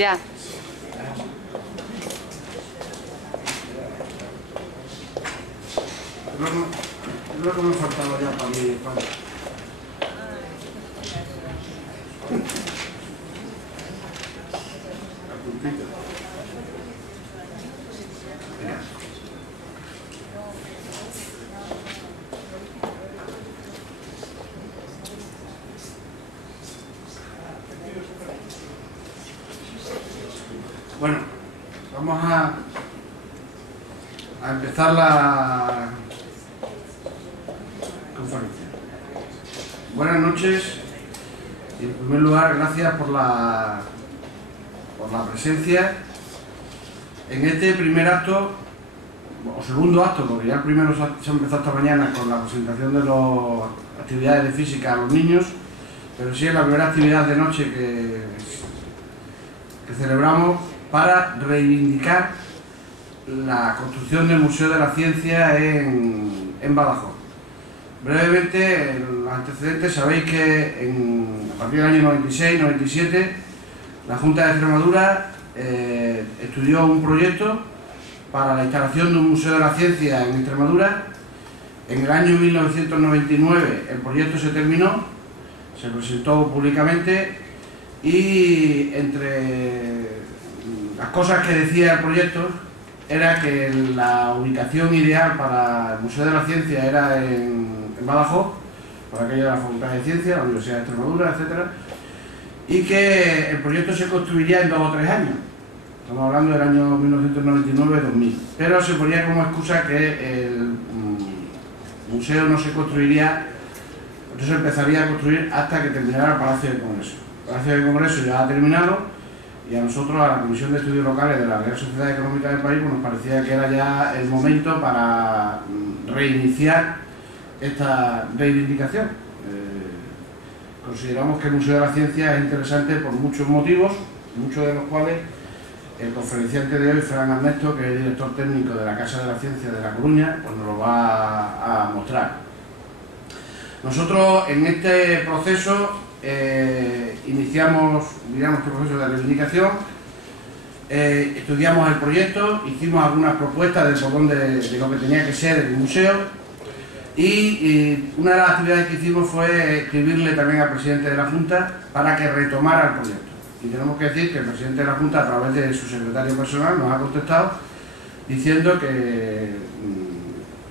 Ya. Es lo que me faltaba ya para mí. La puntita. Bueno, vamos a empezar la conferencia. Buenas noches y en primer lugar gracias por la presencia en este primer acto, o segundo acto, porque ya el primero se ha empezado esta mañana con la presentación de las actividades de física a los niños, pero sí es la primera actividad de noche que celebramos para reivindicar la construcción del Museo de la Ciencia en Badajoz. Brevemente, en los antecedentes, sabéis que a partir del año 96-97 la Junta de Extremadura estudió un proyecto para la instalación de un Museo de la Ciencia en Extremadura. En el año 1999 el proyecto se terminó, se presentó públicamente y entre las cosas que decía el proyecto era que la ubicación ideal para el Museo de la Ciencia era en Badajoz, por aquello de la Facultad de Ciencias, la Universidad de Extremadura, etc. Y que el proyecto se construiría en 2 o 3 años. Estamos hablando del año 1999-2000. Pero se ponía como excusa que el museo no se construiría, entonces empezaría a construir hasta que terminara el Palacio de Congreso. El Palacio de Congreso ya ha terminado y a nosotros, a la Comisión de Estudios Locales de la Real Sociedad Económica del país, pues nos parecía que era ya el momento para reiniciar esta reivindicación. Consideramos que el Museo de la Ciencia es interesante por muchos motivos, muchos de los cuales el conferenciante de hoy, Fran Ernesto, que es el director técnico de la Casa de la Ciencia de La Coruña, pues nos lo va a mostrar. Nosotros en este proceso iniciamos, digamos, este proceso de reivindicación, estudiamos el proyecto, hicimos algunas propuestas de por dónde, de lo que tenía que ser el museo y una de las actividades que hicimos fue escribirle también al presidente de la Junta para que retomara el proyecto. Y tenemos que decir que el presidente de la Junta, a través de su secretario personal, nos ha contestado diciendo que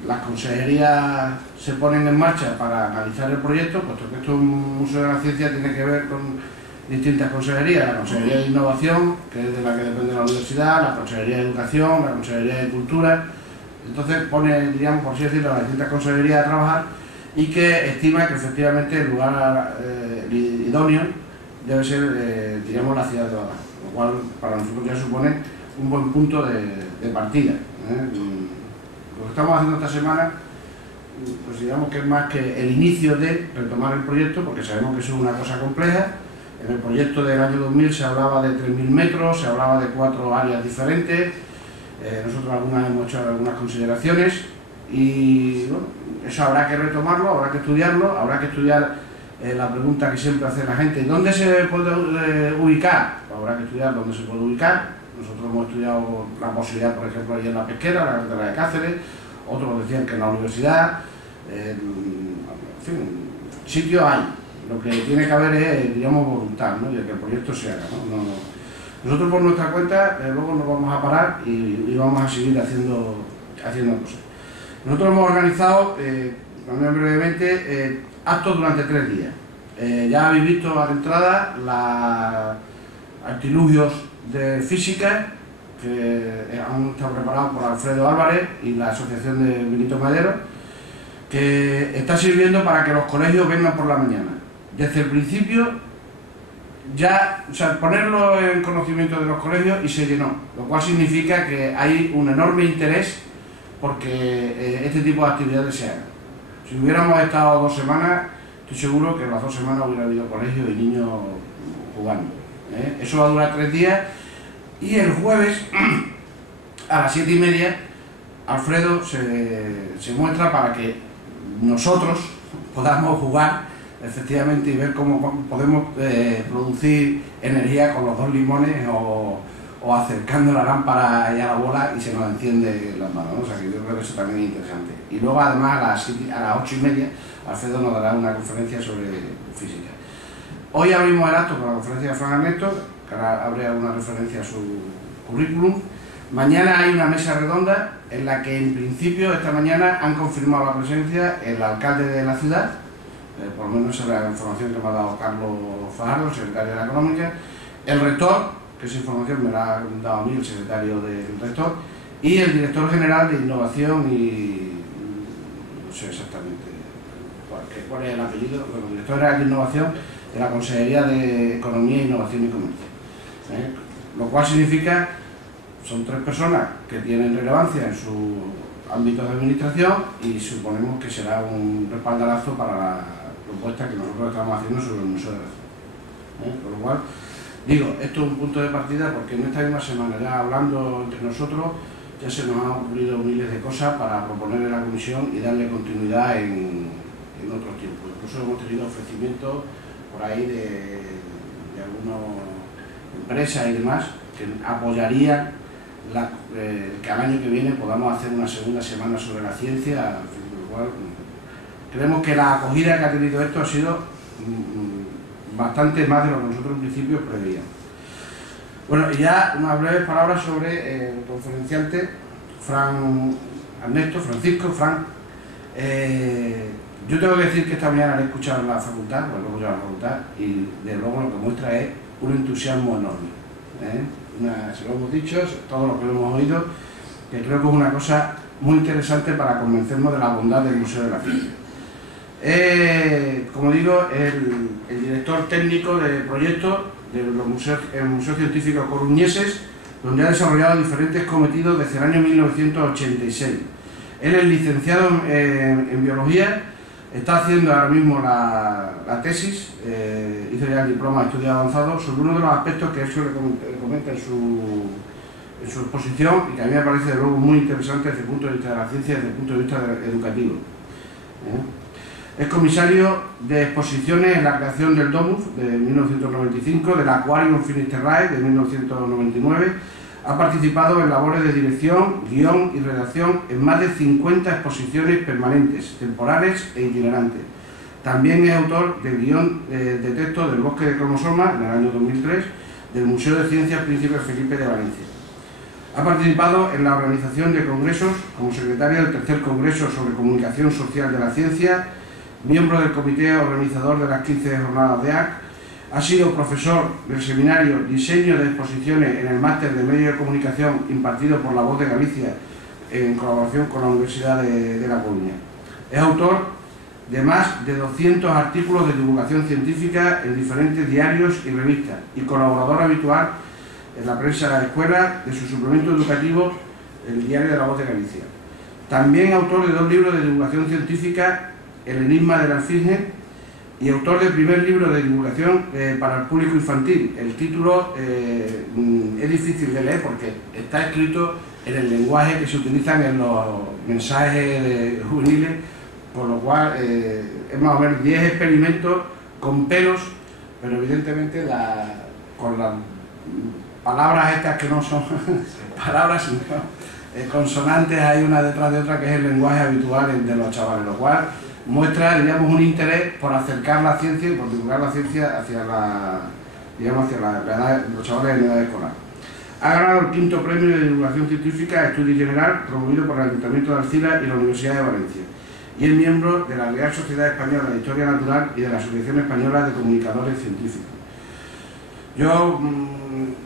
las consejerías se ponen en marcha para analizar el proyecto, puesto que esto es un Museo de la Ciencia, tiene que ver con distintas consejerías: la Consejería de Innovación, que es de la que depende la universidad, la Consejería de Educación, la Consejería de Cultura. Entonces pone, digamos, por así decirlo, a las distintas consejerías a trabajar y que estima que efectivamente el lugar idóneo debe ser, digamos, la ciudad de Badajoz, lo cual para nosotros ya supone un buen punto de partida. Lo que estamos haciendo esta semana consideramos que es más que el inicio de retomar el proyecto, porque sabemos que eso es una cosa compleja. En el proyecto del año 2000 se hablaba de 3.000 metros, se hablaba de 4 áreas diferentes. Nosotros hemos hecho algunas consideraciones y bueno, eso habrá que retomarlo, habrá que estudiarlo, habrá que estudiar la pregunta que siempre hace la gente: ¿dónde se puede ubicar? Pues habrá que estudiar dónde se puede ubicar. Nosotros hemos estudiado la posibilidad, por ejemplo, ahí en La Pesquera, la carretera de Cáceres, otros decían que en la universidad, en fin, sitios hay. Lo que tiene que haber es, digamos, voluntad, ¿no?, de que el proyecto se haga, ¿no? Nosotros por nuestra cuenta luego nos vamos a parar y vamos a seguir haciendo cosas. Nosotros hemos organizado, también brevemente, actos durante 3 días. Ya habéis visto a la entrada los artilugios de física que han estado preparados por Alfredo Álvarez y la Asociación de Benito Madero, que está sirviendo para que los colegios vengan por la mañana. Desde el principio, ya, o sea, ponerlo en conocimiento de los colegios y se llenó, lo cual significa que hay un enorme interés porque este tipo de actividades se hagan. Si hubiéramos estado 2 semanas, estoy seguro que en las 2 semanas hubiera habido colegios y niños jugando. Eso va a durar 3 días y el jueves a las 7:30 Alfredo se muestra para que nosotros podamos jugar efectivamente, y ver cómo podemos producir energía con los dos limones o acercando la lámpara y a la bola y se nos enciende las manos, ¿no? O sea que yo creo que eso también es interesante. Y luego además a las 8:30 Alfredo nos dará una conferencia sobre física. Hoy abrimos el acto con la conferencia de Fran Ernesto, que ahora abre una referencia a su currículum. Mañana hay una mesa redonda en la que en principio esta mañana han confirmado la presencia el alcalde de la ciudad, por lo menos esa es la información que me ha dado Carlos Fajardo, secretario de la Económica, el rector, que esa información me la ha dado a mí el secretario del rector, y el director general de Innovación y no sé exactamente cuál es el apellido, bueno, el director general de Innovación de la Consejería de Economía, Innovación y Comercio. Lo cual significa, son 3 personas que tienen relevancia en su ámbito de administración y suponemos que será un respaldarazo para la propuesta que nosotros estamos haciendo sobre el Museo de la Ciencia. Por lo cual, digo, esto es un punto de partida porque en esta misma semana, ya hablando entre nosotros, ya se nos han ocurrido miles de cosas para proponer en la comisión y darle continuidad en otros tiempos. Incluso hemos tenido ofrecimientos por ahí de algunas empresas y demás que apoyarían que al año que viene podamos hacer una segunda semana sobre la ciencia, con lo cual creemos que la acogida que ha tenido esto ha sido bastante más de lo que nosotros en principio preveíamos. Bueno, y ya unas breves palabras sobre el conferenciante Fran Ernesto, Francisco, Fran. Yo tengo que decir que esta mañana lo he escuchado en la facultad, y de luego lo que muestra es un entusiasmo enorme. Se lo hemos dicho, todo lo que lo hemos oído, que creo que es una cosa muy interesante para convencernos de la bondad del Museo de la Ciencia. Como digo, el director técnico de proyectos del Museo Científico Coruñeses, donde ha desarrollado diferentes cometidos desde el año 1986. Él es licenciado en Biología, está haciendo ahora mismo la tesis, hizo ya el diploma de estudios avanzados sobre uno de los aspectos que él comenta en su exposición y que a mí me parece de luego muy interesante desde el punto de vista de la ciencia y desde el punto de vista educativo. Es comisario de exposiciones en la creación del Domus de 1995, del Aquarium Finisterrae de 1999, ha participado en labores de dirección, guión y redacción en más de 50 exposiciones permanentes, temporales e itinerantes. También es autor del guión de texto del Bosque de Cromosomas, en el año 2003, del Museo de Ciencias Príncipe Felipe de Valencia. Ha participado en la organización de congresos como secretario del tercer Congreso sobre Comunicación Social de la Ciencia, miembro del comité organizador de las 15 jornadas de AC, ha sido profesor del seminario Diseño de Exposiciones en el Máster de Medios de Comunicación impartido por La Voz de Galicia en colaboración con la Universidad de La Coruña. Es autor de más de 200 artículos de divulgación científica en diferentes diarios y revistas y colaborador habitual en la prensa de la escuela de su suplemento educativo, el Diario de La Voz de Galicia. También autor de 2 libros de divulgación científica, El enigma del alfigne, y autor del primer libro de divulgación para el público infantil. El título es difícil de leer porque está escrito en el lenguaje que se utilizan en los mensajes juveniles, por lo cual es más o menos 10 experimentos con pelos, pero evidentemente con las palabras estas que no son palabras, sino consonantes, hay una detrás de otra que es el lenguaje habitual de los chavales, lo cual muestra, diríamos, un interés por acercar la ciencia y por divulgar la ciencia hacia los chavales en edad escolar. Ha ganado el 5º premio de divulgación científica Estudio General, promovido por el Ayuntamiento de Alcira y la Universidad de Valencia. Y es miembro de la Real Sociedad Española de Historia Natural y de la Asociación Española de Comunicadores Científicos. Yo,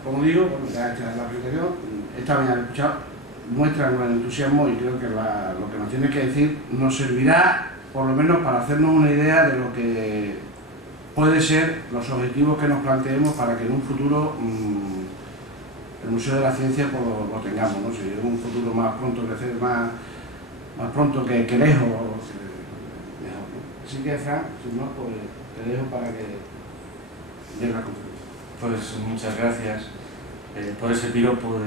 como digo, ya hecha la presentación, esta mañana he escuchado, muestra un gran entusiasmo y creo que lo que nos tiene que decir nos servirá por lo menos para hacernos una idea de lo que puede ser los objetivos que nos planteemos para que en un futuro el Museo de la Ciencia pues, lo tengamos, ¿no? Si en un futuro más pronto crecer, más pronto que lejos, mejor, ¿no? Así que, Fran, si no, pues te dejo para que dé la conferencia. Pues muchas gracias por ese piropo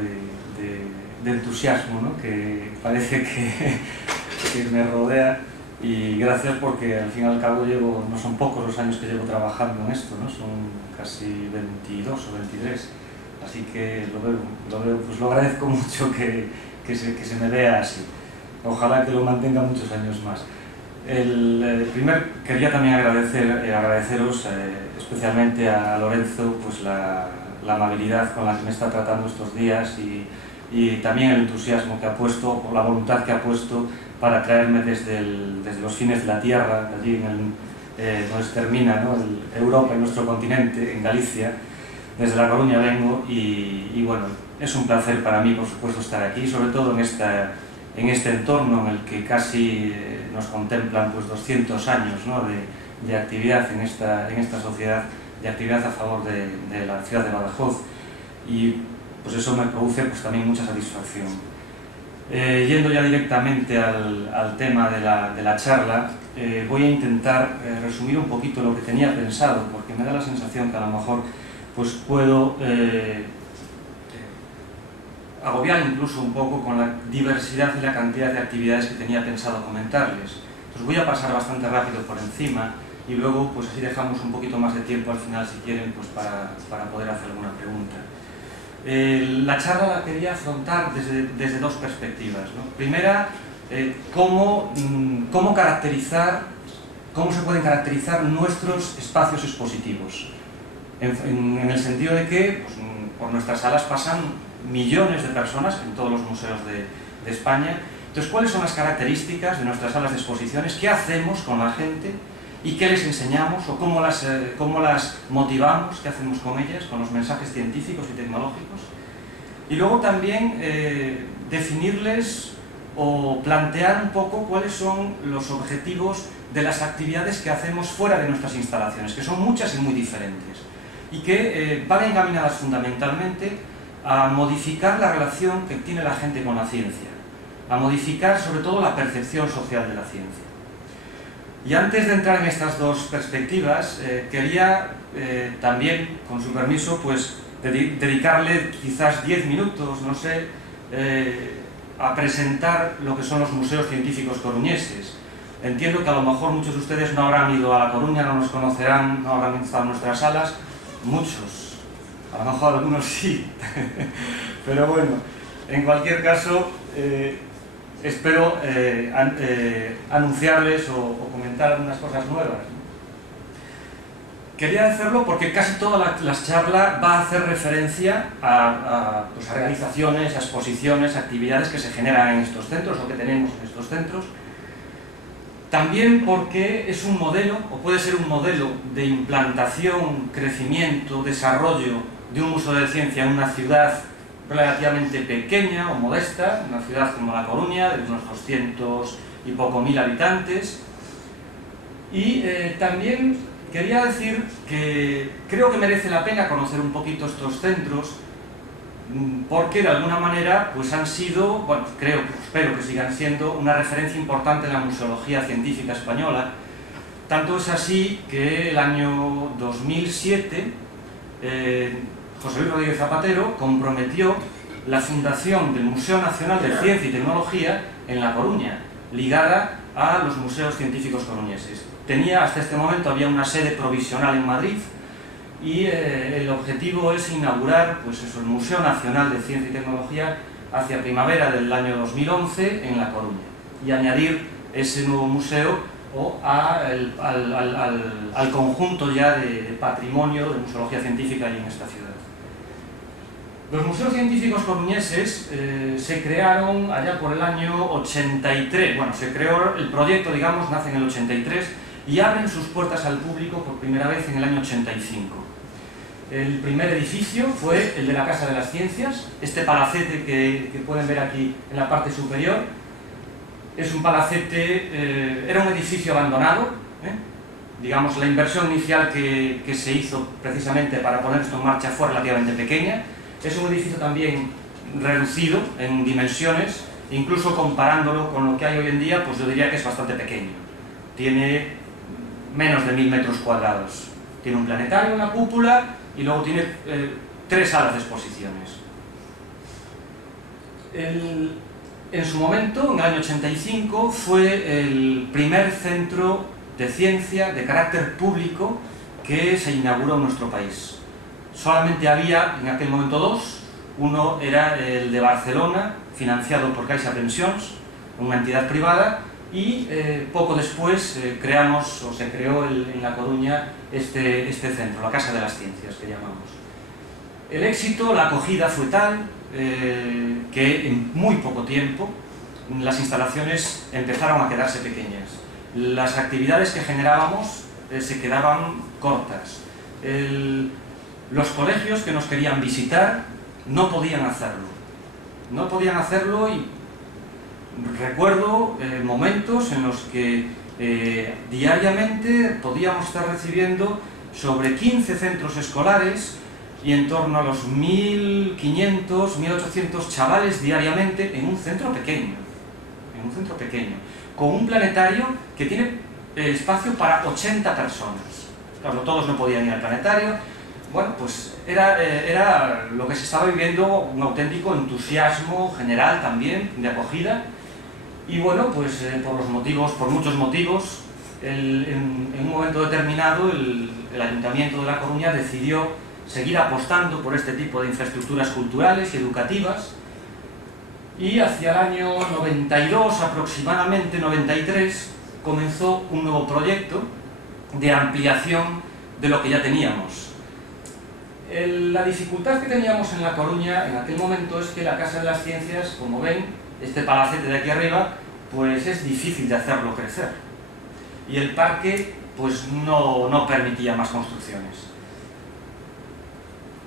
de entusiasmo, ¿no? Que parece que me rodea. Y gracias porque al fin y al cabo no son pocos los años que llevo trabajando en esto, ¿no? Son casi 22 o 23, así que pues lo agradezco mucho que se me vea así. Ojalá que lo mantenga muchos años más. Quería también agradeceros especialmente a Lorenzo pues la amabilidad con la que me está tratando estos días y también el entusiasmo que ha puesto, o la voluntad que ha puesto para traerme desde los fines de la tierra, allí donde termina, ¿no?, Europa y nuestro continente, en Galicia. Desde La Coruña vengo y bueno, es un placer para mí, por supuesto, estar aquí, sobre todo en este entorno en el que casi nos contemplan pues 200 años, ¿no?, de actividad en esta sociedad, de actividad a favor de la ciudad de Badajoz, y pues eso me produce pues también mucha satisfacción. Yendo ya directamente al tema de la charla, voy a intentar resumir un poquito lo que tenía pensado, porque me da la sensación que a lo mejor pues puedo agobiar incluso un poco con la diversidad y la cantidad de actividades que tenía pensado comentarles. Entonces voy a pasar bastante rápido por encima y luego pues así dejamos un poquito más de tiempo al final, si quieren, pues para poder hacer alguna pregunta. La charla la quería afrontar desde dos perspectivas, ¿no? Primera, cómo se pueden caracterizar nuestros espacios expositivos, en el sentido de que pues, por nuestras salas pasan millones de personas en todos los museos de España. Entonces, ¿cuáles son las características de nuestras salas de exposiciones? ¿Qué hacemos con la gente? ¿Y qué les enseñamos? ¿O cómo las motivamos? ¿Qué hacemos con ellas? Con los mensajes científicos y tecnológicos. Y luego también definirles o plantear un poco cuáles son los objetivos de las actividades que hacemos fuera de nuestras instalaciones, que son muchas y muy diferentes, y que van encaminadas fundamentalmente a modificar la relación que tiene la gente con la ciencia, a modificar sobre todo la percepción social de la ciencia. Y antes de entrar en estas dos perspectivas, quería también, con su permiso, pues dedicarle quizás 10 minutos, no sé, a presentar lo que son los museos científicos coruñeses. Entiendo que a lo mejor muchos de ustedes no habrán ido a La Coruña, no nos conocerán, no habrán estado en nuestras salas, muchos, a lo mejor algunos sí, pero bueno, en cualquier caso, espero anunciarles o comentar algunas cosas nuevas, ¿no? Quería hacerlo porque casi toda la charla va a hacer referencia pues a realizaciones, a exposiciones, a actividades que se generan en estos centros o que tenemos en estos centros. También porque es un modelo, o puede ser un modelo de implantación, crecimiento, desarrollo de un museo de ciencia en una ciudad relativamente pequeña o modesta, una ciudad como La Coruña, de unos 200 y poco mil habitantes. Y también quería decir que creo que merece la pena conocer un poquito estos centros, porque de alguna manera pues han sido, bueno, espero que sigan siendo una referencia importante en la museología científica española. Tanto es así que el año 2007 José Luis Rodríguez Zapatero comprometió la fundación del Museo Nacional de Ciencia y Tecnología en La Coruña, ligada a los museos científicos coruñeses. Hasta este momento había una sede provisional en Madrid y el objetivo es inaugurar pues eso, el Museo Nacional de Ciencia y Tecnología hacia primavera del año 2011 en La Coruña, y añadir ese nuevo museo al conjunto ya de patrimonio de museología científica ahí en esta ciudad. Los museos científicos coruñeses se crearon allá por el año 83, bueno, se creó el proyecto, digamos, nace en el 83 y abren sus puertas al público por primera vez en el año 85. El primer edificio fue el de la Casa de las Ciencias, este palacete que pueden ver aquí en la parte superior. Es un palacete, era un edificio abandonado, digamos, la inversión inicial que se hizo precisamente para poner esto en marcha fue relativamente pequeña. Es un edificio también reducido en dimensiones, incluso comparándolo con lo que hay hoy en día, pues yo diría que es bastante pequeño. Tiene menos de 1000 metros cuadrados. Tiene un planetario, una cúpula y luego tiene 3 salas de exposiciones. En su momento, en el año 85, fue el primer centro de ciencia de carácter público que se inauguró en nuestro país. Solamente había en aquel momento dos. Uno era el de Barcelona, financiado por Caixa Pensions, una entidad privada, y poco después se creó en La Coruña este centro, la Casa de las Ciencias, que llamamos. El éxito, la acogida fue tal que en muy poco tiempo las instalaciones empezaron a quedarse pequeñas. Las actividades que generábamos se quedaban cortas. Los colegios que nos querían visitar no podían hacerlo. No podían hacerlo y recuerdo momentos en los que diariamente podíamos estar recibiendo sobre 15 centros escolares y en torno a los 1.500, 1.800 chavales diariamente en un centro pequeño, con un planetario que tiene espacio para 80 personas. Claro, todos no podían ir al planetario. Bueno, pues era lo que se estaba viviendo, un auténtico entusiasmo general también, de acogida. Y bueno, pues por muchos motivos, en un momento determinado el Ayuntamiento de La Coruña decidió seguir apostando por este tipo de infraestructuras culturales y educativas, y hacia el año 92, aproximadamente 93, comenzó un nuevo proyecto de ampliación de lo que ya teníamos. La dificultad que teníamos en La Coruña en aquel momento es que la Casa de las Ciencias, como ven, este palacete de aquí arriba, pues es difícil de hacerlo crecer, y el parque pues no permitía más construcciones.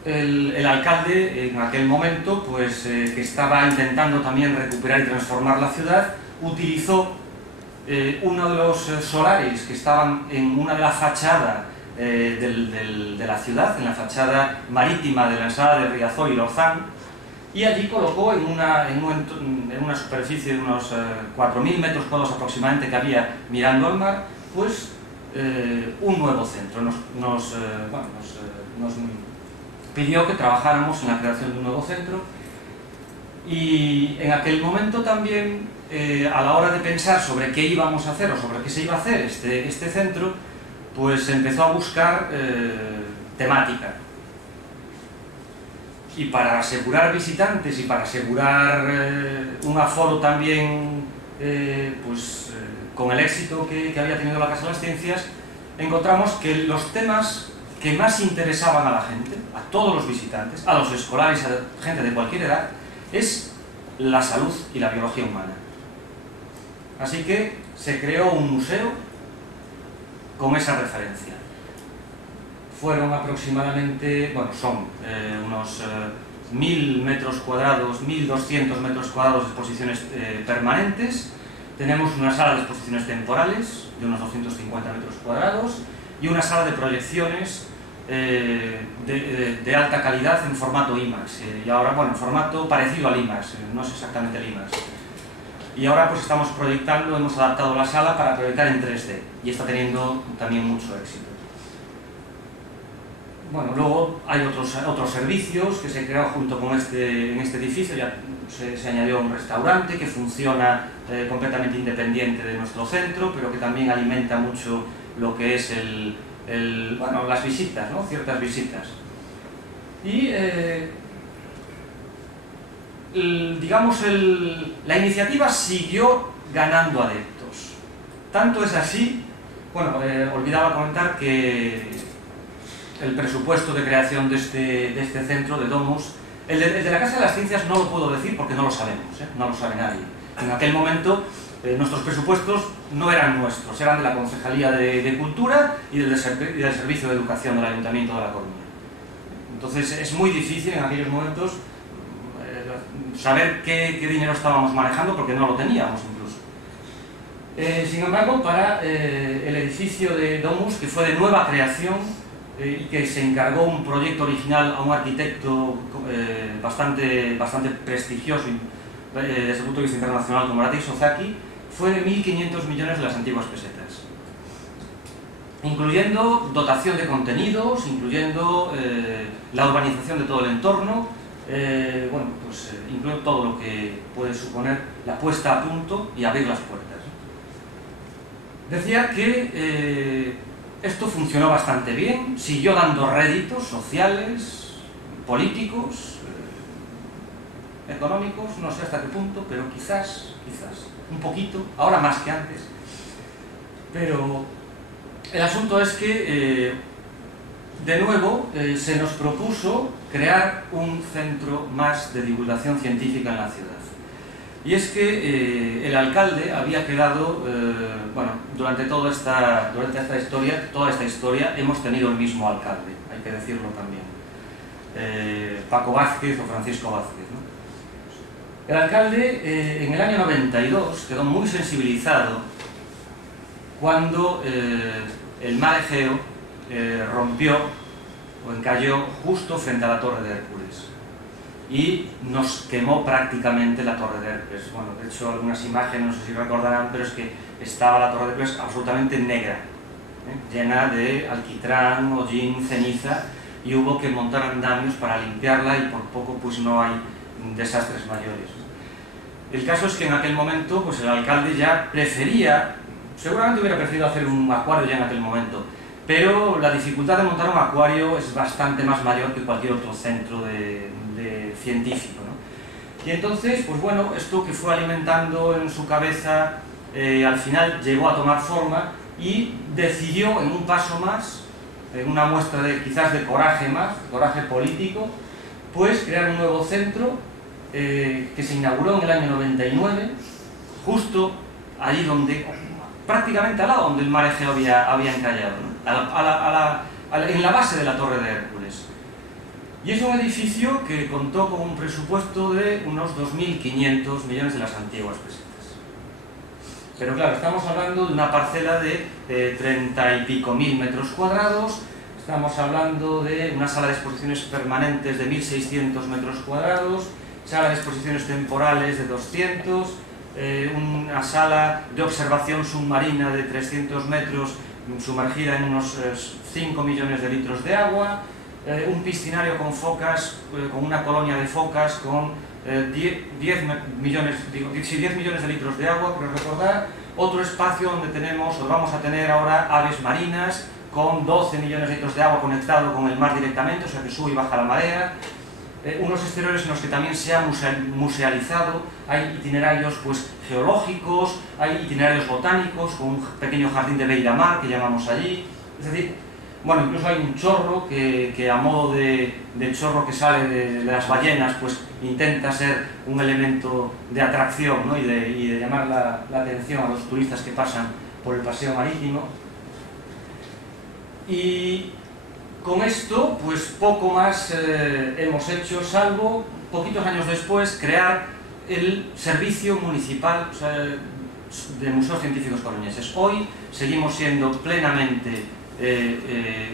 El alcalde en aquel momento, pues que estaba intentando también recuperar y transformar la ciudad, utilizó uno de los solares que estaban en una de las fachadas de la ciudad, en la fachada marítima de la ensalada de Riazor y Lorzán, y allí colocó en una superficie de unos 4.000 metros cuadrados aproximadamente que había mirando al mar, pues un nuevo centro. Nos pidió que trabajáramos en la creación de un nuevo centro, y en aquel momento también, a la hora de pensar sobre qué íbamos a hacer o sobre qué se iba a hacer este centro, pues empezó a buscar temática. Y para asegurar visitantes y para asegurar un aforo también con el éxito que había tenido la Casa de las Ciencias, encontramos que los temas que más interesaban a la gente, a todos los visitantes, a los escolares, a gente de cualquier edad, es la salud y la biología humana. Así que se creó un museo con esa referencia. Fueron aproximadamente, son unos 1.000 metros cuadrados, 1.200 metros cuadrados de exposiciones permanentes. Tenemos una sala de exposiciones temporales de unos 250 metros cuadrados y una sala de proyecciones de alta calidad en formato IMAX, y ahora, en formato parecido al IMAX, no es exactamente el IMAX. Y ahora pues estamos proyectando, hemos adaptado la sala para proyectar en 3D, y está teniendo también mucho éxito. Luego hay otros servicios que se crearon junto con en este edificio. Ya se añadió un restaurante que funciona completamente independiente de nuestro centro, pero que también alimenta mucho lo que es las visitas, ¿no? Ciertas visitas. Y la iniciativa siguió ganando adeptos. Tanto es así, olvidaba comentar que el presupuesto de creación de este centro, de Domus, el de la Casa de las Ciencias no lo puedo decir porque no lo sabemos, no lo sabe nadie. En aquel momento nuestros presupuestos no eran nuestros, eran de la Concejalía de Cultura y del Servicio de Educación del Ayuntamiento de La Coruña. Entonces es muy difícil en aquellos momentos saber qué dinero estábamos manejando, porque no lo teníamos incluso. Sin embargo, para el edificio de Domus, que fue de nueva creación y que se encargó un proyecto original a un arquitecto bastante prestigioso desde el punto de vista internacional como Arati Sozaki, fue de 1.500 millones de las antiguas pesetas, incluyendo dotación de contenidos, incluyendo la urbanización de todo el entorno, incluye todo lo que puede suponer la puesta a punto y abrir las puertas. Decía que esto funcionó bastante bien, siguió dando réditos sociales, políticos, económicos, no sé hasta qué punto, pero quizás, un poquito, ahora más que antes. Pero el asunto es que, de nuevo, se nos propuso crear un centro más de divulgación científica en la ciudad. Y es que el alcalde había quedado, bueno, durante toda esta historia hemos tenido el mismo alcalde, hay que decirlo también, Paco Vázquez o Francisco Vázquez, ¿no? El alcalde en el año 92 quedó muy sensibilizado cuando el mar Egeo rompió o encalló justo frente a la Torre de Hércules y nos quemó prácticamente la Torre de Hércules. Bueno, de hecho algunas imágenes, no sé si recordarán, pero es que estaba la Torre de Hércules absolutamente negra, llena de alquitrán, hollín, ceniza, y hubo que montar andamios para limpiarla y por poco pues no hay desastres mayores. El caso es que en aquel momento pues el alcalde ya prefería, seguramente hubiera preferido hacer un acuario ya en aquel momento, pero la dificultad de montar un acuario es bastante más mayor que cualquier otro centro de científico, ¿no? Y entonces, pues bueno, esto que fue alimentando en su cabeza, al final llegó a tomar forma y decidió en un paso más, en una muestra de quizás de coraje más, coraje político, pues crear un nuevo centro que se inauguró en el año 99, justo allí donde, prácticamente al lado donde el mar Egeo había encallado, ¿no? En la base de la Torre de Hércules. Y es un edificio que contó con un presupuesto de unos 2.500 millones de las antiguas pesetas. Pero claro, estamos hablando de una parcela de 30 y pico mil metros cuadrados, estamos hablando de una sala de exposiciones permanentes de 1.600 metros cuadrados, sala de exposiciones temporales de 200, una sala de observación submarina de 300 metros sumergida en unos 5 millones de litros de agua, un piscinario con focas, con una colonia de focas con 10 millones de litros de agua, creo recordar, otro espacio donde vamos a tener ahora aves marinas con 12 millones de litros de agua conectado con el mar directamente, o sea que sube y baja la marea, unos exteriores en los que también se ha musealizado, hay itinerarios pues, geológicos, hay itinerarios botánicos, con un pequeño jardín de Beiramar que llamamos allí, es decir, bueno, incluso hay un chorro que a modo de chorro que sale de las ballenas, pues intenta ser un elemento de atracción, ¿no? y de llamar la atención a los turistas que pasan por el paseo marítimo. Y con esto, pues poco más hemos hecho, salvo, poquitos años después, crear el Servicio Municipal de Museos Científicos Coruñeses. Hoy seguimos siendo plenamente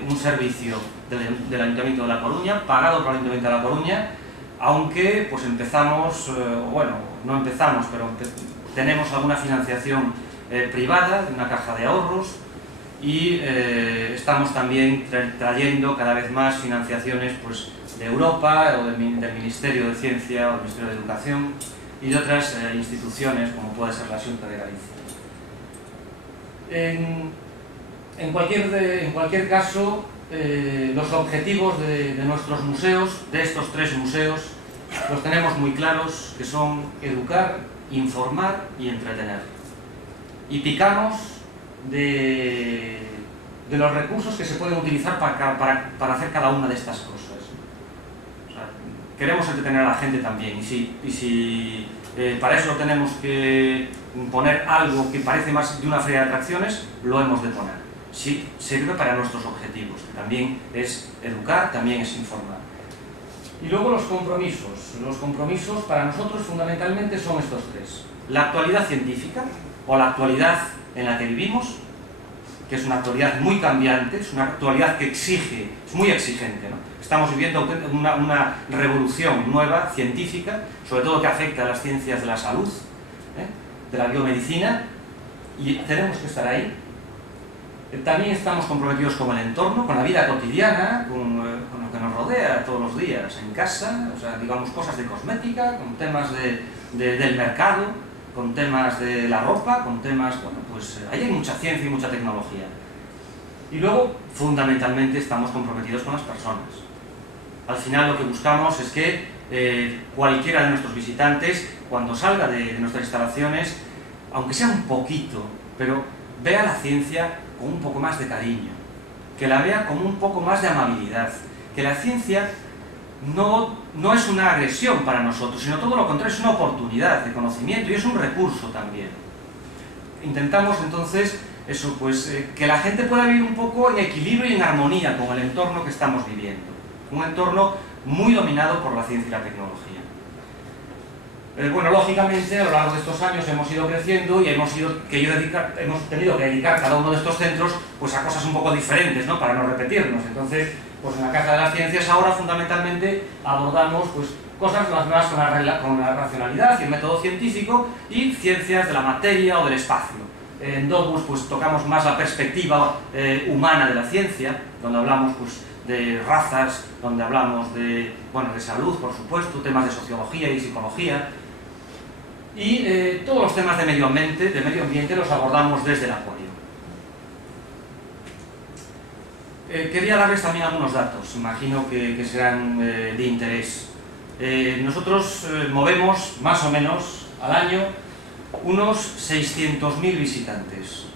un servicio del Ayuntamiento de La Coruña, pagado por el Ayuntamiento de La Coruña, aunque pues empezamos, bueno, no empezamos, pero tenemos alguna financiación privada, de una caja de ahorros, y estamos también trayendo cada vez más financiaciones pues, de Europa o del Ministerio de Ciencia o del Ministerio de Educación y de otras instituciones como puede ser la Xunta de Galicia. En cualquier caso, los objetivos de nuestros museos, de estos tres museos, los tenemos muy claros, que son educar, informar y entretener. Y picamos de los recursos que se pueden utilizar para hacer cada una de estas cosas. O sea, queremos entretener a la gente también, y si para eso tenemos que poner algo que parece más de una feria de atracciones, lo hemos de poner. Sí, sirve para nuestros objetivos, que también es educar, también es informar. Y luego los compromisos. Los compromisos para nosotros fundamentalmente son estos tres. La actualidad científica, o la actualidad en la que vivimos, que es una actualidad muy cambiante, es una actualidad que exige, es muy exigente, ¿no? Estamos viviendo una revolución nueva, científica, sobre todo que afecta a las ciencias de la salud, de la biomedicina, y tenemos que estar ahí. También estamos comprometidos con el entorno, con la vida cotidiana, con lo que nos rodea todos los días en casa, o sea, digamos, cosas de cosmética, con temas del mercado, con temas de la ropa, con temas, bueno, pues ahí hay mucha ciencia y mucha tecnología. Y luego, fundamentalmente, estamos comprometidos con las personas. Al final lo que buscamos es que cualquiera de nuestros visitantes, cuando salga de nuestras instalaciones, aunque sea un poquito, pero vea la ciencia con un poco más de cariño, que la vea con un poco más de amabilidad, que la ciencia no es una agresión para nosotros, sino todo lo contrario, es una oportunidad de conocimiento y es un recurso también. Intentamos entonces eso, pues que la gente pueda vivir un poco en equilibrio y en armonía con el entorno que estamos viviendo, un entorno muy dominado por la ciencia y la tecnología. Bueno, lógicamente, a lo largo de estos años hemos ido creciendo y hemos tenido que dedicar cada uno de estos centros pues, a cosas un poco diferentes, ¿no? Para no repetirnos. Entonces, pues en la Casa de las Ciencias ahora fundamentalmente abordamos pues, cosas relacionadas con la racionalidad y el método científico y ciencias de la materia o del espacio. En Domus pues, tocamos más la perspectiva humana de la ciencia, donde hablamos pues, de razas, donde hablamos de salud, por supuesto, temas de sociología y psicología. Y todos los temas de medio ambiente los abordamos desde el acuario. Quería darles también algunos datos, imagino que serán de interés. Nosotros movemos más o menos al año unos 600.000 visitantes.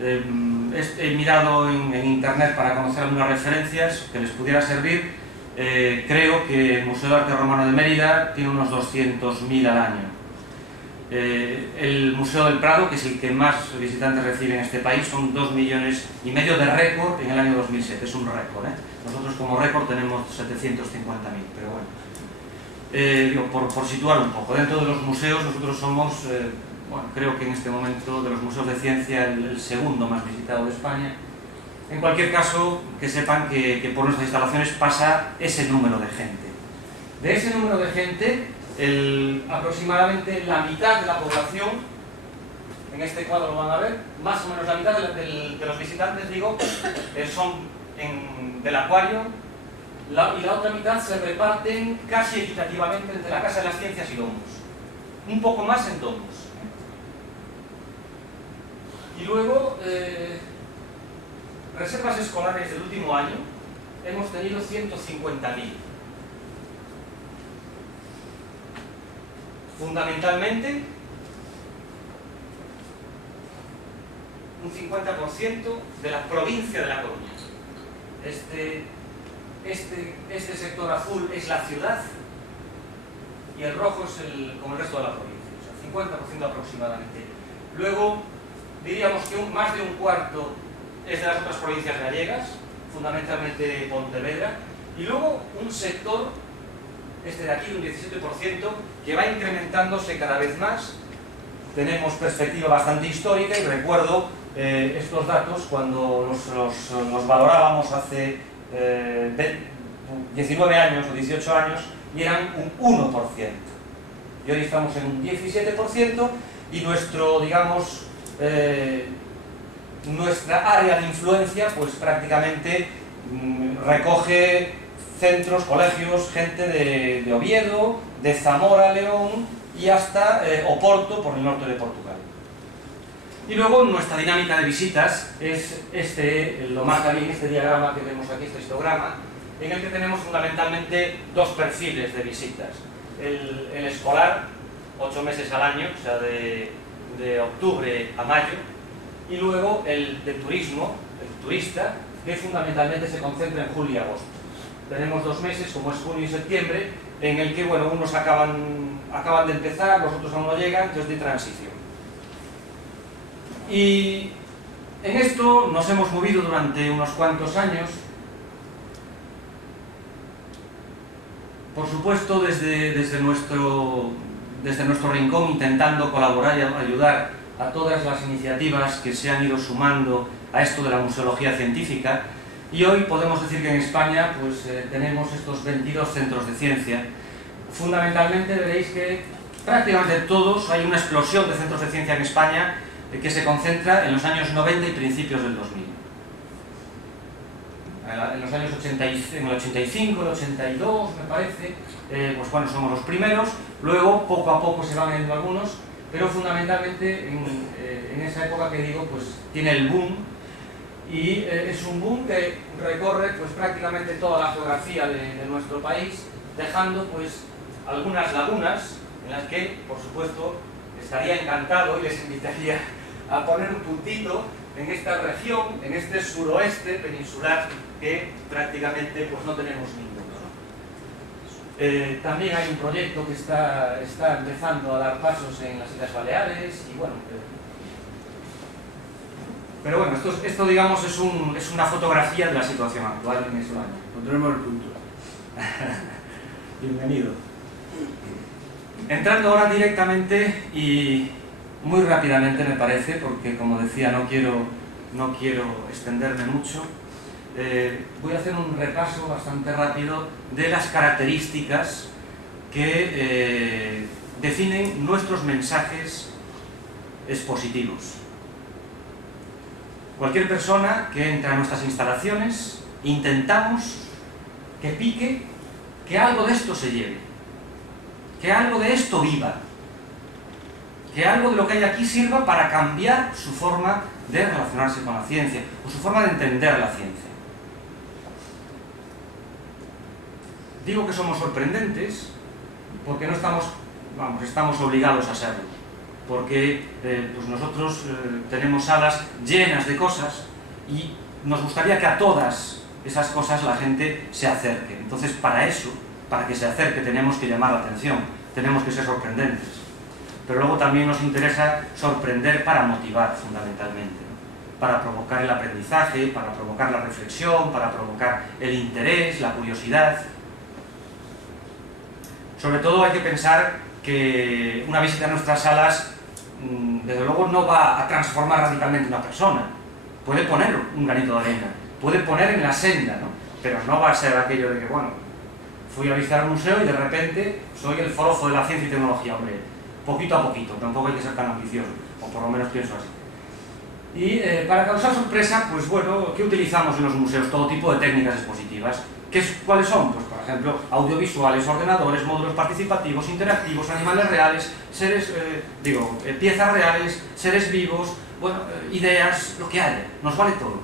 He mirado en internet para conocer algunas referencias que les pudiera servir. Creo que el Museo de Arte Romano de Mérida tiene unos 200.000 al año. El Museo del Prado, que es el que más visitantes recibe en este país, son 2,5 millones de récord en el año 2007, es un récord, ¿eh? Nosotros como récord tenemos 750.000, pero bueno. Por situar un poco, dentro de los museos nosotros somos, creo que en este momento de los museos de ciencia el segundo más visitado de España. En cualquier caso, que sepan que por nuestras instalaciones pasa ese número de gente. De ese número de gente, aproximadamente la mitad de la población, en este cuadro lo van a ver, más o menos la mitad de los visitantes, digo, son del acuario, y la otra mitad se reparten casi equitativamente entre la Casa de las Ciencias y Domus. Un poco más en Domus. Y luego, reservas escolares del último año, hemos tenido 150.000. Fundamentalmente, un 50% de la provincia de La Coruña. Este sector azul es la ciudad y el rojo es como el resto de la provincia, o sea, 50% aproximadamente. Luego, diríamos que más de un cuarto es de las otras provincias gallegas, fundamentalmente Pontevedra, y luego un sector, este de aquí, un 17%, que va incrementándose cada vez más. Tenemos perspectiva bastante histórica y recuerdo estos datos cuando los valorábamos hace 19 años o 18 años y eran un 1%. Y hoy estamos en un 17% y nuestra área de influencia pues prácticamente recoge centros, colegios, gente de Oviedo, de Zamora, León y hasta Oporto, por el norte de Portugal. Y luego nuestra dinámica de visitas es lo marca bien este diagrama que vemos aquí, este histograma, en el que tenemos fundamentalmente dos perfiles de visitas. El escolar, 8 meses al año, o sea, de octubre a mayo, y luego el de turismo, el turista, que fundamentalmente se concentra en julio y agosto. Tenemos 2 meses, como es junio y septiembre, en el que, bueno, unos acaban de empezar, los otros aún no llegan, entonces de transición. Y en esto nos hemos movido durante unos cuantos años, por supuesto desde nuestro rincón, intentando colaborar y ayudar a todas las iniciativas que se han ido sumando a esto de la museología científica. Y hoy podemos decir que en España pues, tenemos estos 22 centros de ciencia. Fundamentalmente veréis que prácticamente todos, hay una explosión de centros de ciencia en España, que se concentra en los años 90 y principios del 2000. En los años 85, el 82, me parece, pues bueno, somos los primeros, luego poco a poco se van viendo algunos, pero fundamentalmente en esa época que digo, pues tiene el boom, y es un boom que recorre pues prácticamente toda la geografía de nuestro país, dejando pues algunas lagunas en las que, por supuesto, estaría encantado y les invitaría a poner un puntito en esta región, en este suroeste peninsular que prácticamente pues no tenemos ninguno, ¿no? También hay un proyecto que está empezando a dar pasos en las Islas Baleares y bueno, pero bueno, esto digamos es una fotografía de la situación actual en España. No tenemos el punto. Bienvenido. Entrando ahora directamente y muy rápidamente me parece, porque como decía no quiero extenderme mucho, voy a hacer un repaso bastante rápido de las características que definen nuestros mensajes expositivos. Cualquier persona que entra a nuestras instalaciones, intentamos que pique, que algo de esto se lleve, que algo de esto viva, que algo de lo que hay aquí sirva para cambiar su forma de relacionarse con la ciencia, o su forma de entender la ciencia. Digo que somos sorprendentes porque no estamos obligados a serlo. Porque pues nosotros tenemos salas llenas de cosas y nos gustaría que a todas esas cosas la gente se acerque. Entonces, para eso, para que se acerque, tenemos que llamar la atención, tenemos que ser sorprendentes. Pero luego también nos interesa sorprender para motivar, fundamentalmente, ¿no? Para provocar el aprendizaje, para provocar la reflexión, para provocar el interés, la curiosidad. Sobre todo hay que pensar que una visita a nuestras salas desde luego no va a transformar radicalmente una persona. Puede poner un granito de arena, puede poner en la senda, ¿no? Pero no va a ser aquello de que, bueno, fui a visitar un museo y de repente soy el forofo de la ciencia y tecnología. Hombre, poquito a poquito, tampoco hay que ser tan ambicioso, o por lo menos pienso así. Y para causar sorpresa, pues bueno, ¿qué utilizamos en los museos? Todo tipo de técnicas expositivas. ¿Cuáles son? Pues por ejemplo, audiovisuales, ordenadores, módulos participativos, interactivos, animales reales, piezas reales, seres vivos, bueno, ideas, lo que haya, nos vale todo.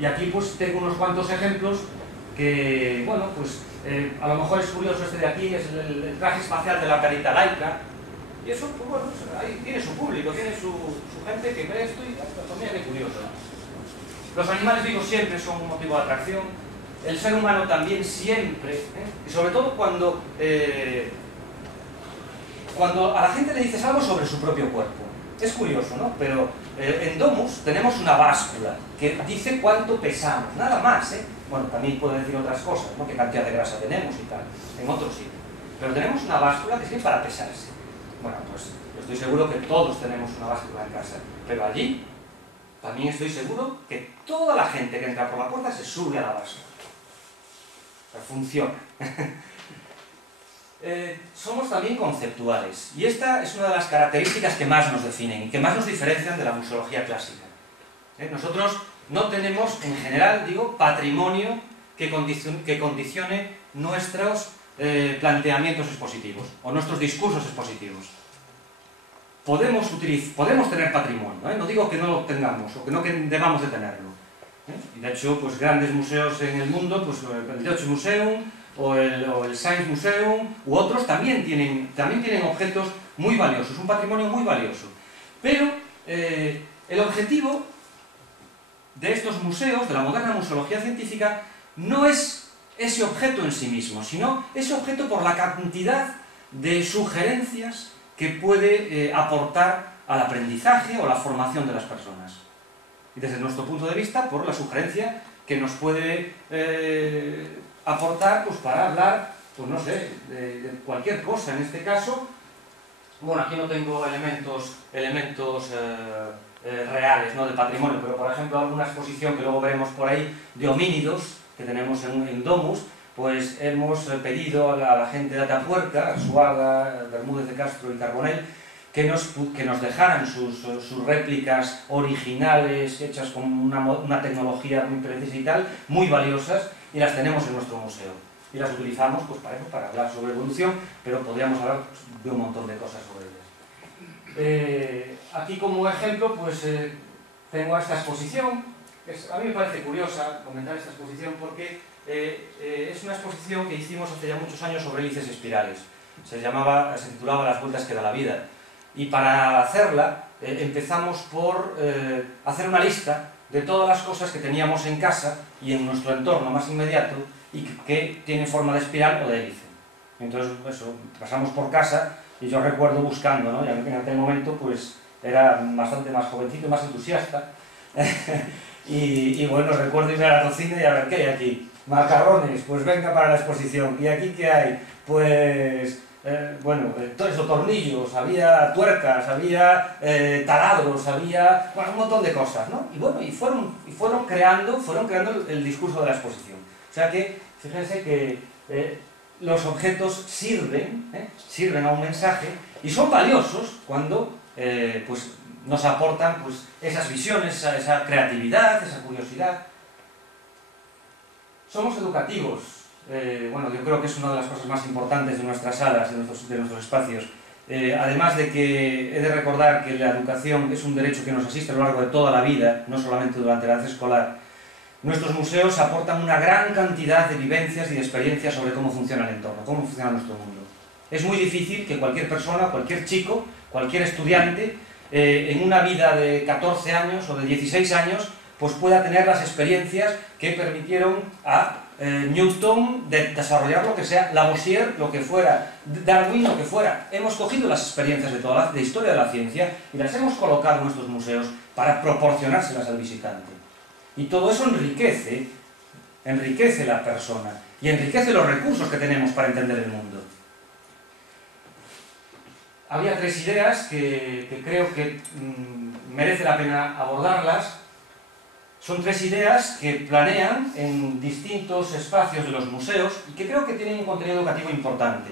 Y aquí pues tengo unos cuantos ejemplos que, bueno, pues a lo mejor es curioso. Este de aquí es el traje espacial de la perita laica, y eso, pues bueno, ahí tiene su público, tiene su gente que ve esto y también es curioso, ¿no? Los animales vivos siempre son un motivo de atracción. El ser humano también siempre, y sobre todo cuando a la gente le dices algo sobre su propio cuerpo. Es curioso, ¿no? Pero en Domus tenemos una báscula que dice cuánto pesamos, nada más, ¿eh? Bueno, también puede decir otras cosas, ¿no? Qué cantidad de grasa tenemos y tal, en otros sitios. Pero tenemos una báscula que sirve para pesarse. Bueno, pues estoy seguro que todos tenemos una báscula en casa, pero allí también estoy seguro que toda la gente que entra por la puerta se sube a la báscula. Funciona. Somos también conceptuales, y esta es una de las características que más nos definen y que más nos diferencian de la museología clásica. Nosotros no tenemos, en general, digo, patrimonio que condicione nuestros planteamientos expositivos o nuestros discursos expositivos. Podemos tener patrimonio, no digo que no lo tengamos o que no debamos de tenerlo. Y de hecho, pues grandes museos en el mundo, pues el Deutsche Museum o el Science Museum u otros también tienen objetos muy valiosos, un patrimonio muy valioso. Pero el objetivo de estos museos, de la moderna museología científica, no es ese objeto en sí mismo, sino ese objeto por la cantidad de sugerencias que puede aportar al aprendizaje o la formación de las personas. Y desde nuestro punto de vista, por la sugerencia que nos puede aportar pues, para hablar, pues no sé, de cualquier cosa. En este caso, bueno, aquí no tengo elementos reales, ¿no?, de patrimonio, pero por ejemplo alguna exposición que luego veremos por ahí de homínidos que tenemos en Domus, pues hemos pedido a la gente de Atapuerca, Arzuaga, Bermúdez de Castro y Carbonell, que nos dejaran sus réplicas originales, hechas con una tecnología muy precisa y tal, muy valiosas, y las tenemos en nuestro museo. Y las utilizamos pues, para hablar sobre evolución, pero podríamos hablar de un montón de cosas sobre ellas. Aquí como ejemplo, pues tengo esta exposición. A mí me parece curiosa comentar esta exposición porque es una exposición que hicimos hace ya muchos años sobre hélices espirales. Se titulaba Las vueltas que da la vida. Y para hacerla empezamos por hacer una lista de todas las cosas que teníamos en casa y en nuestro entorno más inmediato y que tienen forma de espiral o de hélice. Entonces, eso, pasamos por casa y yo recuerdo buscando, ¿no? Ya en aquel momento pues era bastante más jovencito, más entusiasta. y bueno, recuerdo irme a la cocina y a ver qué hay aquí. Macarrones, pues venga para la exposición. ¿Y aquí qué hay? Pues... todo eso, tornillos, había tuercas, había taladros, había un montón de cosas, ¿no? Y bueno, y fueron creando el discurso de la exposición. O sea que, fíjense que los objetos sirven a un mensaje y son valiosos cuando pues, nos aportan pues, esas visiones, esa creatividad, esa curiosidad. Somos educativos. Yo creo que es una de las cosas más importantes de nuestras salas, de nuestros espacios. Además de que he de recordar que la educación es un derecho que nos asiste a lo largo de toda la vida, no solamente durante la edad escolar, nuestros museos aportan una gran cantidad de vivencias y de experiencias sobre cómo funciona el entorno, cómo funciona nuestro mundo. Es muy difícil que cualquier persona, cualquier chico, cualquier estudiante, en una vida de 14 años o de 16 años, pues pueda tener las experiencias que permitieron a Newton de desarrollar lo que sea, Lavoisier, lo que fuera, Darwin, lo que fuera. Hemos cogido las experiencias de historia de la ciencia y las hemos colocado en nuestros museos para proporcionárselas al visitante. Y todo eso enriquece la persona y enriquece los recursos que tenemos para entender el mundo. Había tres ideas que creo que merece la pena abordarlas. Son tres ideas que planean en distintos espacios de los museos y que creo que tienen un contenido educativo importante.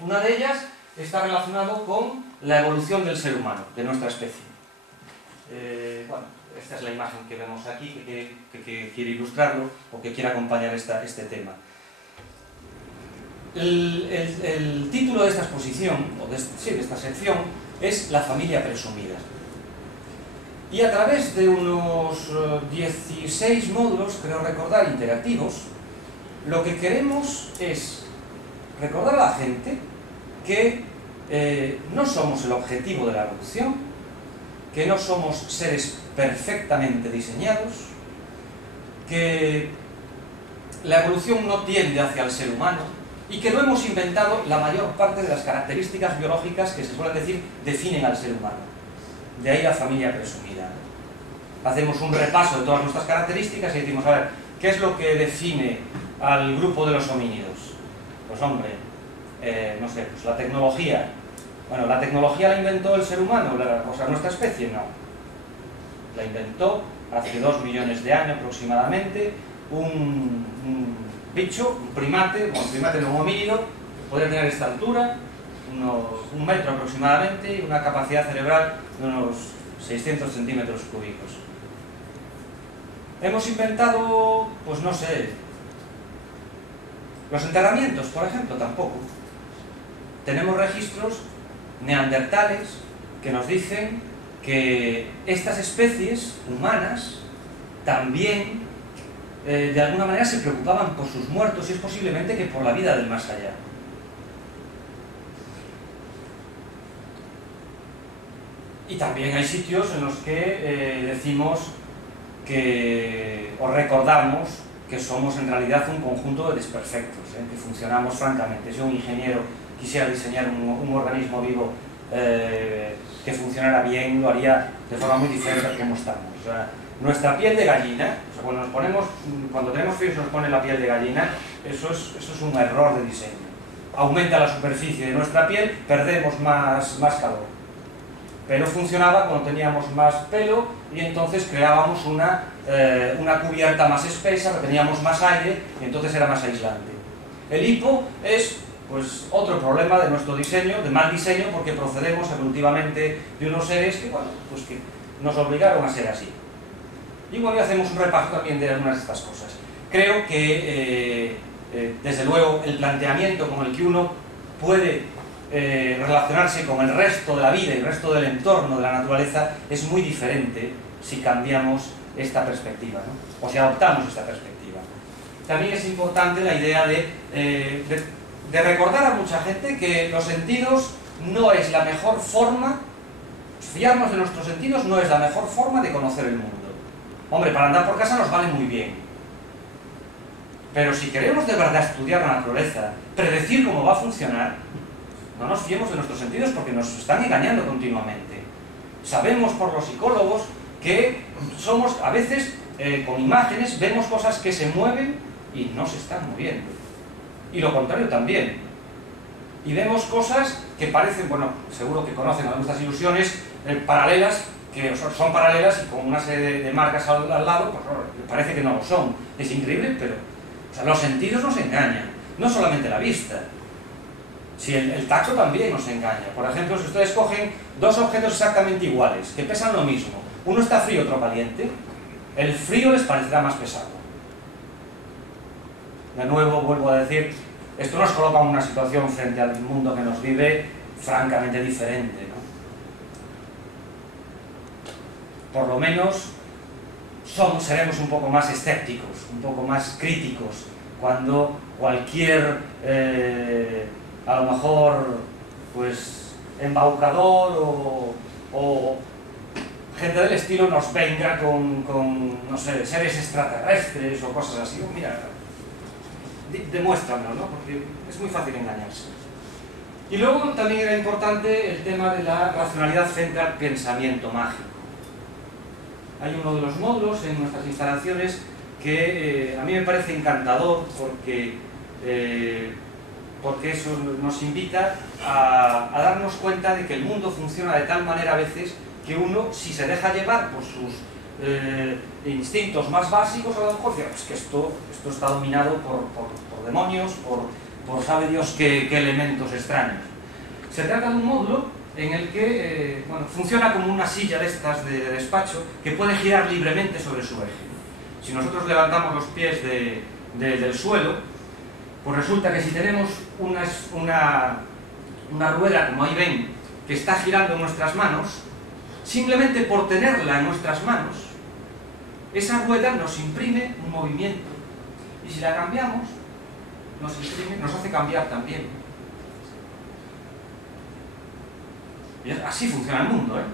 Una de ellas está relacionado con la evolución del ser humano, de nuestra especie. Esta es la imagen que vemos aquí, que quiere ilustrarlo o que quiere acompañar este tema. El título de esta exposición, o de esta sección, es La familia presumida. Y a través de unos 16 módulos, creo recordar, interactivos, lo que queremos es recordar a la gente que no somos el objetivo de la evolución, que no somos seres perfectamente diseñados, que la evolución no tiende hacia el ser humano y que no hemos inventado la mayor parte de las características biológicas que se suelen decir definen al ser humano. De ahí la familia presumida. Hacemos un repaso de todas nuestras características y decimos, a ver, ¿qué es lo que define al grupo de los homínidos? Pues hombre, no sé, pues la tecnología. Bueno, ¿la tecnología la inventó el ser humano? O sea, nuestra especie no. La inventó hace 2 millones de años aproximadamente un bicho, un primate, un primate no un homínido, que podría tener esta altura, unos 1 metro aproximadamente, y una capacidad cerebral de unos 600 centímetros cúbicos. Hemos inventado, pues no sé, los enterramientos, por ejemplo, tampoco. Tenemos registros neandertales que nos dicen que estas especies humanas también de alguna manera se preocupaban por sus muertos y es posiblemente que por la vida del más allá. Y también hay sitios en los que decimos que, o recordamos que somos en realidad un conjunto de desperfectos, que funcionamos francamente. Si un ingeniero quisiera diseñar un organismo vivo que funcionara bien, lo haría de forma muy diferente a como estamos. O sea, nuestra piel de gallina, o sea, cuando tenemos frío se nos pone la piel de gallina, eso es un error de diseño. Aumenta la superficie de nuestra piel, perdemos más calor. Pero funcionaba cuando teníamos más pelo y entonces creábamos una cubierta más espesa, teníamos más aire y entonces era más aislante. El hipo es pues otro problema de nuestro diseño, de mal diseño, porque procedemos evolutivamente de unos seres que, bueno, pues que nos obligaron a ser así. Y bueno, hacemos un repaso también de algunas de estas cosas. Creo que, desde luego, el planteamiento con el que uno puede relacionarse con el resto de la vida y el resto del entorno de la naturaleza es muy diferente si cambiamos esta perspectiva, ¿no? O si adoptamos esta perspectiva. También es importante la idea de recordar a mucha gente que los sentidos no es la mejor forma, fiarnos de nuestros sentidos no es la mejor forma de conocer el mundo. Hombre, para andar por casa nos vale muy bien. Pero si queremos de verdad estudiar la naturaleza, predecir cómo va a funcionar, no nos fiemos de nuestros sentidos porque nos están engañando continuamente. Sabemos por los psicólogos que somos, a veces, con imágenes, vemos cosas que se mueven y no se están moviendo. Y lo contrario también. Y vemos cosas que parecen, bueno, seguro que conocen algunas de estas ilusiones, paralelas, que son paralelas y con una serie de marcas al lado, pues parece que no lo son. Es increíble, pero o sea, los sentidos nos engañan, no solamente la vista. Si el tacto también nos engaña. Por ejemplo, si ustedes cogen dos objetos exactamente iguales, que pesan lo mismo, uno está frío, otro caliente, el frío les parecerá más pesado. De nuevo, vuelvo a decir, esto nos coloca en una situación frente al mundo que nos vive francamente diferente, ¿no? Por lo menos seremos un poco más escépticos, un poco más críticos, cuando cualquier, a lo mejor, pues, embaucador o gente del estilo nos venga con, no sé, seres extraterrestres o cosas así. Mira, demuéstramelo, ¿no? Porque es muy fácil engañarse. Y luego también era importante el tema de la racionalidad frente al pensamiento mágico. Hay uno de los módulos en nuestras instalaciones que a mí me parece encantador porque eso nos invita a darnos cuenta de que el mundo funciona de tal manera a veces que uno, si se deja llevar por sus instintos más básicos, a lo mejor dice, pues que esto está dominado por demonios, por sabe Dios qué elementos extraños. Se trata de un módulo en el que bueno, funciona como una silla de estas de despacho que puede girar libremente sobre su eje. Si nosotros levantamos los pies del suelo, pues resulta que si tenemos una rueda, como ahí ven, que está girando en nuestras manos, simplemente por tenerla en nuestras manos, esa rueda nos imprime un movimiento. Y si la cambiamos, nos hace cambiar también. Y así funciona el mundo, ¿eh?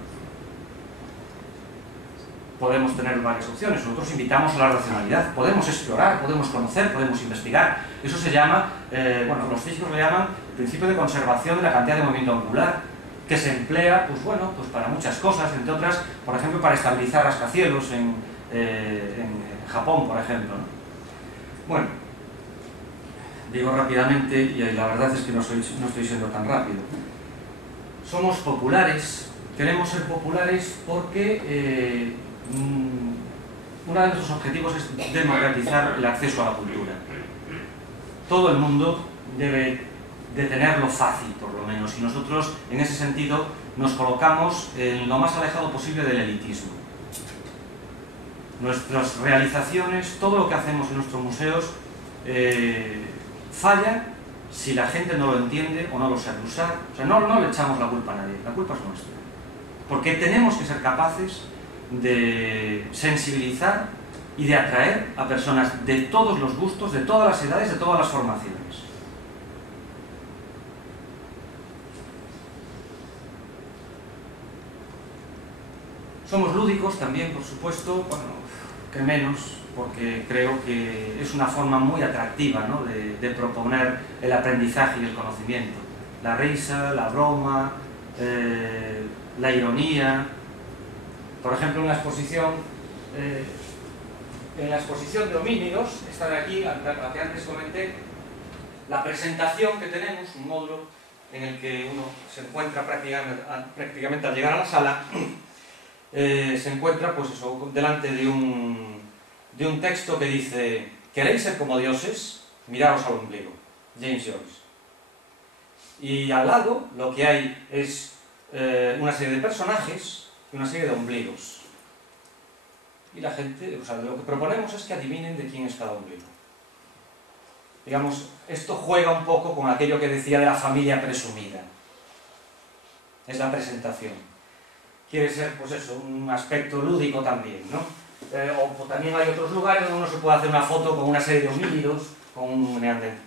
Podemos tener varias opciones. Nosotros invitamos a la racionalidad. Podemos explorar, podemos conocer, podemos investigar. Eso se llama, bueno, los físicos le llaman el principio de conservación de la cantidad de movimiento angular, que se emplea, pues bueno, pues para muchas cosas, entre otras, por ejemplo, para estabilizar rascacielos en Japón, por ejemplo, ¿no? Bueno, digo rápidamente, y la verdad es que no estoy siendo tan rápido. Somos populares, queremos ser populares porque uno de nuestros objetivos es democratizar el acceso a la cultura. Todo el mundo debe de tenerlo fácil, por lo menos, y nosotros, en ese sentido, nos colocamos en lo más alejado posible del elitismo. Nuestras realizaciones, todo lo que hacemos en nuestros museos, falla si la gente no lo entiende o no lo sabe usar. O sea, no le echamos la culpa a nadie, la culpa es nuestra. Porque tenemos que ser capaces de sensibilizar y de atraer a personas de todos los gustos, de todas las edades, de todas las formaciones. Somos lúdicos también, por supuesto, bueno, que menos, porque creo que es una forma muy atractiva, ¿no?, de proponer el aprendizaje y el conocimiento. La risa, la broma, la ironía. Por ejemplo, en la exposición de homínidos, esta de aquí, la que antes comenté, la presentación que tenemos, un módulo en el que uno se encuentra prácticamente al llegar a la sala, se encuentra, pues eso, delante de un texto que dice: ¿queréis ser como dioses? Miraos al ombligo. James Joyce. Y al lado lo que hay es una serie de personajes y una serie de ombligos. Y la gente, o sea, lo que proponemos es que adivinen de quién es cada ombligo. Digamos, esto juega un poco con aquello que decía de la familia presumida. Es la presentación. Quiere ser, pues eso, un aspecto lúdico también, ¿no? O también hay otros lugares donde uno se puede hacer una foto con una serie de homínidos, con un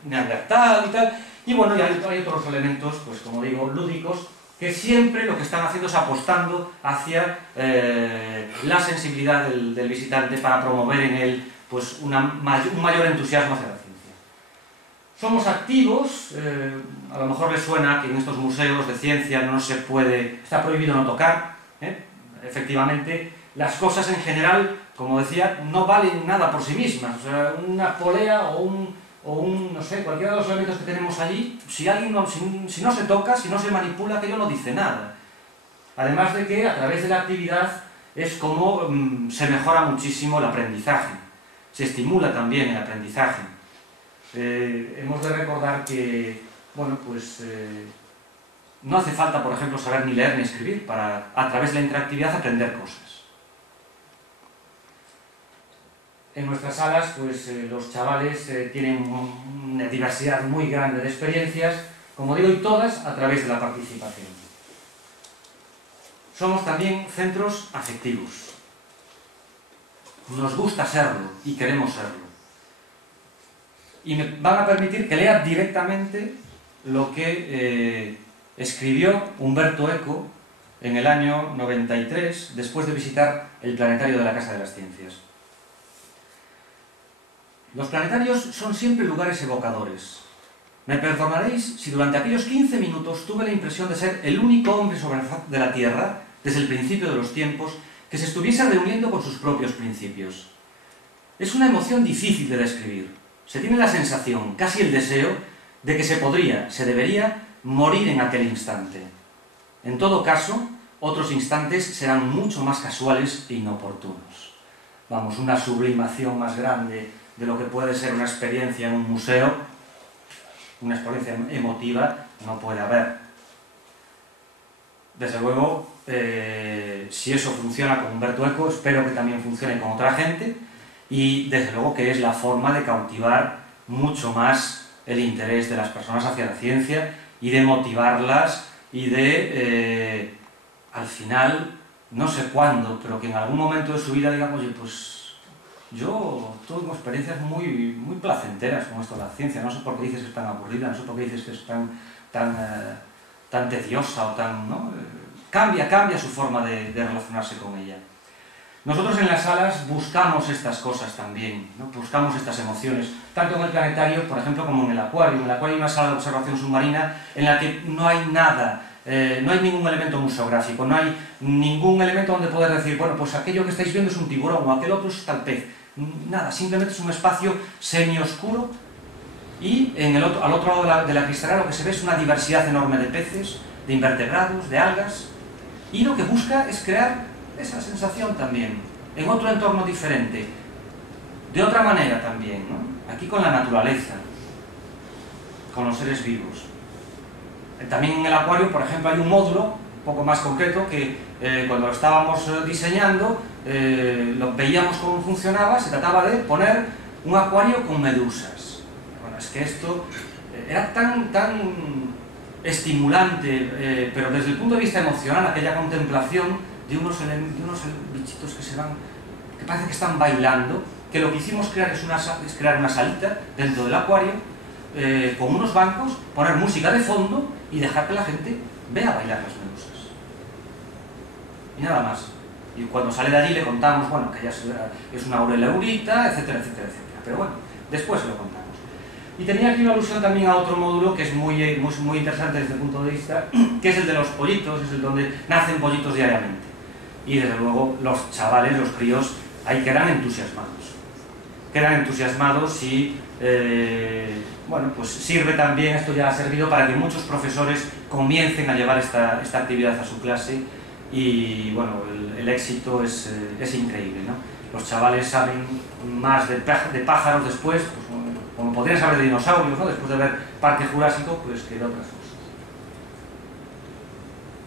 neandertal y tal. Y bueno, y hay otros elementos, pues como digo, lúdicos, que siempre lo que están haciendo es apostando hacia la sensibilidad del visitante para promover en él pues, un mayor entusiasmo hacia la ciencia. Somos activos, a lo mejor les suena que en estos museos de ciencia no se puede, está prohibido no tocar, efectivamente, las cosas en general, como decía, no valen nada por sí mismas, o sea, una polea o un, no sé, cualquiera de los elementos que tenemos allí, si no se toca, si no se manipula, aquello no dice nada. Además de que a través de la actividad es como se mejora muchísimo el aprendizaje, se estimula también el aprendizaje. Hemos de recordar que, bueno, pues no hace falta, por ejemplo, saber ni leer ni escribir para, a través de la interactividad, aprender cosas. En nuestras salas, pues los chavales tienen una diversidad muy grande de experiencias, como digo, y todas a través de la participación. Somos también centros afectivos. Nos gusta serlo y queremos serlo. Y me van a permitir que lea directamente lo que escribió Umberto Eco en el año 93, después de visitar el planetario de la Casa de las Ciencias. Los planetarios son siempre lugares evocadores. Me perdonaréis si durante aquellos 15 minutos tuve la impresión de ser el único hombre sobre la faz de la Tierra, desde el principio de los tiempos, que se estuviese reuniendo con sus propios principios. Es una emoción difícil de describir. Se tiene la sensación, casi el deseo, de que se debería morir en aquel instante. En todo caso, otros instantes serán mucho más casuales e inoportunos. Vamos, una sublimación más grande de lo que puede ser una experiencia en un museo, una experiencia emotiva, no puede haber. Desde luego, si eso funciona con Umberto Eco, espero que también funcione con otra gente, y desde luego que es la forma de cautivar mucho más el interés de las personas hacia la ciencia y de motivarlas y de, al final, no sé cuándo, pero que en algún momento de su vida digan, oye, pues yo tuve experiencias muy placenteras con esto de la ciencia, no sé por qué dices que es tan aburrida, no sé por qué dices que es tan tediosa o tan, ¿no? Cambia su forma de relacionarse con ella. Nosotros en las salas buscamos estas cosas también, ¿no? Buscamos estas emociones, tanto en el planetario, por ejemplo, como en el acuario. En el acuario hay una sala de observación submarina en la que no hay nada, no hay ningún elemento museográfico, no hay ningún elemento donde poder decir, bueno, pues aquello que estáis viendo es un tiburón o aquel otro es tal pez. Nada, simplemente es un espacio semioscuro y al otro lado de la cristalera lo que se ve es una diversidad enorme de peces, de invertebrados, de algas, y lo que busca es crear esa sensación también, en otro entorno diferente, de otra manera también, ¿no? Aquí con la naturaleza, con los seres vivos. También en el acuario, por ejemplo, hay un módulo un poco más concreto que cuando lo estábamos diseñando, lo veíamos cómo funcionaba. Se trataba de poner un acuario con medusas. Bueno, es que esto era tan estimulante, pero desde el punto de vista emocional, aquella contemplación de unos bichitos que parece que están bailando, que lo que hicimos crear es crear una salita dentro del acuario, con unos bancos, poner música de fondo y dejar que la gente vea bailar las medusas. Y nada más. Y cuando sale de allí le contamos, bueno, que ya es una aureleurita, etcétera, etcétera, etcétera. Pero bueno, después se lo contamos. Y tenía aquí una alusión también a otro módulo que es muy interesante desde el punto de vista, que es el de los pollitos, es el donde nacen pollitos diariamente. Y desde luego los chavales, los críos, ahí quedan entusiasmados. Quedan entusiasmados y, bueno, pues sirve también, esto ya ha servido para que muchos profesores comiencen a llevar esta actividad a su clase y, bueno, el éxito es increíble, ¿no? Los chavales saben más de pájaros después, pues, como podrían saber de dinosaurios, ¿no? Después de ver Parque Jurásico, pues que de otras cosas.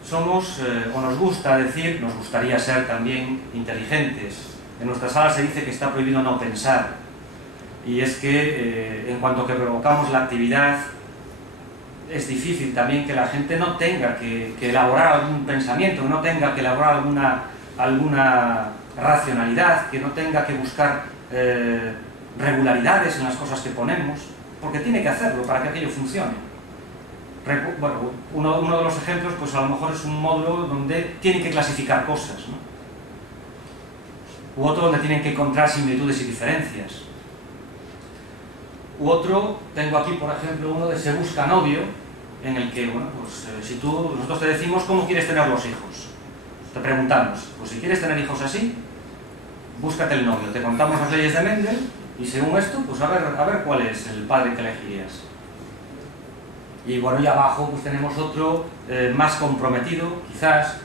somos, o nos gusta decir, nos gustaría ser también inteligentes. En nuestra sala se dice que está prohibido no pensar, y es que en cuanto que provocamos la actividad, es difícil también que la gente no tenga que elaborar algún pensamiento, que no tenga que elaborar alguna racionalidad, que no tenga que buscar regularidades en las cosas que ponemos, porque tiene que hacerlo para que aquello funcione. Bueno, uno de los ejemplos, pues a lo mejor es un módulo donde tienen que clasificar cosas, ¿no? U otro donde tienen que encontrar similitudes y diferencias. U otro, tengo aquí por ejemplo uno de Se busca novio, en el que, bueno, pues si nosotros te decimos cómo quieres tener los hijos, te preguntamos, pues si quieres tener hijos así, búscate el novio, te contamos las leyes de Mendel y según esto, pues a ver cuál es el padre que elegirías. Y bueno, y abajo pues tenemos otro más comprometido, quizás,